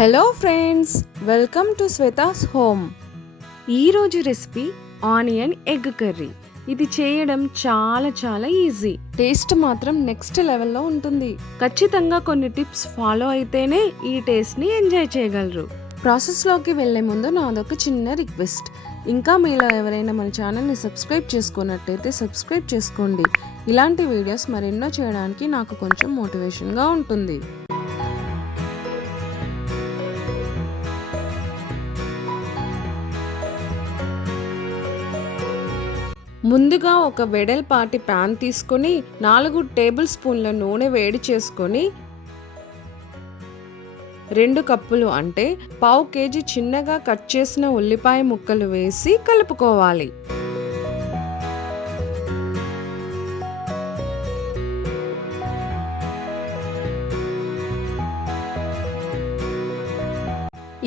Hello friends, welcome to Swetha's home. ఈరోజు recipe onion egg curry. ఇది చేయడం చాలా ఈజీ. టేస్ట్ మాత్రం నెక్స్ట్ లెవెల్లో ఉంటుంది. ఖచ్చితంగా కొన్ని టిప్స్ ఫాలో అయితేనే ఈ టేస్ట్ని ఎంజాయ్ చేయగలరు. ప్రాసెస్లోకి వెళ్లే ముందు నాదొక చిన్న రిక్వెస్ట్. ఇంకా మీలో ఎవరైనా మన ఛానల్ని సబ్స్క్రైబ్ చేసుకున్నట్టయితే సబ్స్క్రైబ్ చేసుకోండి. ఇలాంటి వీడియోస్ మరెన్నో చేయడానికి నాకు కొంచెం మోటివేషన్గా ఉంటుంది. ముందుగా ఒక వెడల్పాటి ప్యాన్ తీసుకొని 4 టేబుల్ స్పూన్ల నూనె వేడి చేసుకొని 2 కప్పులు అంటే 1/2 కేజీ చిన్నగా కట్ చేసిన ఉల్లిపాయ ముక్కలు వేసి కలుపుకోవాలి.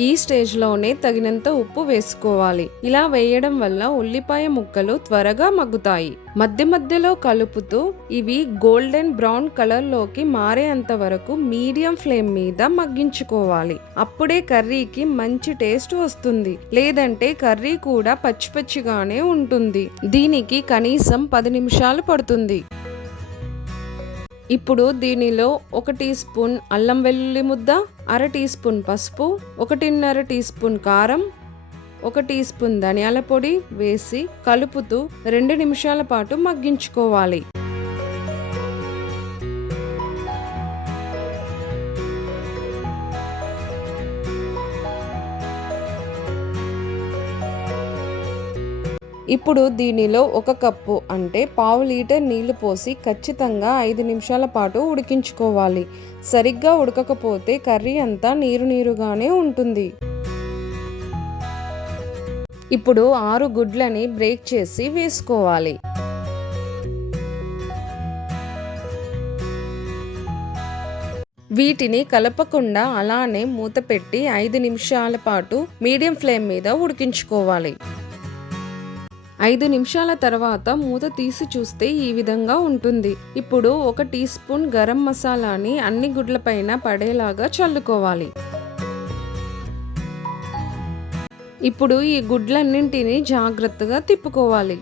ఈ స్టేజ్లోనే తగినంత ఉప్పు వేసుకోవాలి. ఇలా వేయడం వల్ల ఉల్లిపాయ ముక్కలు త్వరగా మగ్గుతాయి. మధ్యలో కలుపుతూ ఇవి గోల్డెన్ బ్రౌన్ కలర్లోకి మారేంత వరకు మీడియం ఫ్లేమ్ మీద మగ్గించుకోవాలి. అప్పుడే కర్రీకి మంచి టేస్ట్ వస్తుంది. లేదంటే కర్రీ కూడా పచ్చిగానే ఉంటుంది. దీనికి కనీసం 10 నిమిషాలు పడుతుంది. ఇప్పుడు దీనిలో 1 టీ స్పూన్ అల్లం వెల్లుల్లి ముద్ద, 1/2 టీ స్పూన్ పసుపు, 1.5 టీ స్పూన్ కారం, 1 టీ స్పూన్ ధనియాల పొడి వేసి కలుపుతూ 2 నిమిషాల పాటు మగ్గించుకోవాలి. ఇప్పుడు దీనిలో 1 కప్పు అంటే 1/2 లీటర్ నీళ్లు పోసి ఖచ్చితంగా 5 నిమిషాల పాటు ఉడికించుకోవాలి. సరిగ్గా ఉడకకపోతే కర్రీ అంతా నీరుగానే ఉంటుంది. ఇప్పుడు 6 గుడ్లని బ్రేక్ చేసి వేసుకోవాలి. వీటిని కలపకుండా అలానే మూత పెట్టి 5 నిమిషాల పాటు మీడియం ఫ్లేమ్ మీద ఉడికించుకోవాలి. 5 నిమిషాల తర్వాత మూత తీసి చూస్తే ఈ విధంగా ఉంటుంది. ఇప్పుడు 1 టీ స్పూన్ గరం మసాలాని అన్ని గుడ్లపైన పడేలాగా చల్లుకోవాలి. ఇప్పుడు ఈ గుడ్లన్నింటినీ జాగ్రత్తగా తిప్పుకోవాలి.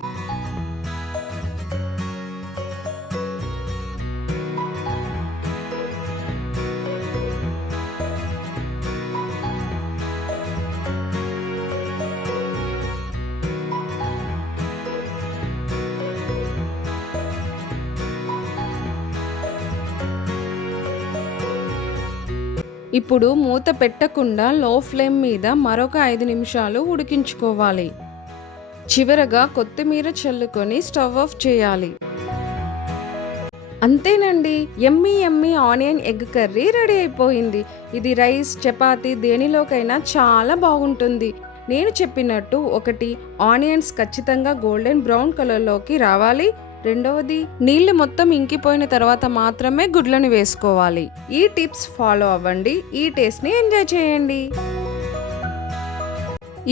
ఇప్పుడు మూత పెట్టకుండా లో ఫ్లేమ్ మీద మరొక 5 నిమిషాలు ఉడికించుకోవాలి. చివరగా కొత్తిమీర చల్లుకొని స్టవ్ ఆఫ్ చేయాలి. అంతేనండి, యమ్మీ ఆనియన్ ఎగ్ కర్రీ రెడీ అయిపోయింది. ఇది రైస్, చపాతీ దేనిలోకైనా చాలా బాగుంటుంది. నేను చెప్పినట్టు 1 ఆనియన్స్ ఖచ్చితంగా గోల్డెన్ బ్రౌన్ కలర్లోకి రావాలి. రెండవది, నీళ్లు మొత్తం ఇంకిపోయిన తర్వాత మాత్రమే గుడ్లను వేసుకోవాలి. ఈ టిప్స్ ఫాలో అవ్వండి. ఈ టేస్ట్ని ఎంజాయ్ చేయండి.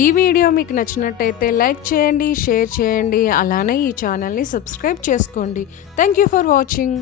ఈ వీడియో మీకు నచ్చినట్టయితే లైక్ చేయండి, షేర్ చేయండి. అలానే ఈ ఛానల్ని సబ్స్క్రైబ్ చేసుకోండి. Thank you for watching.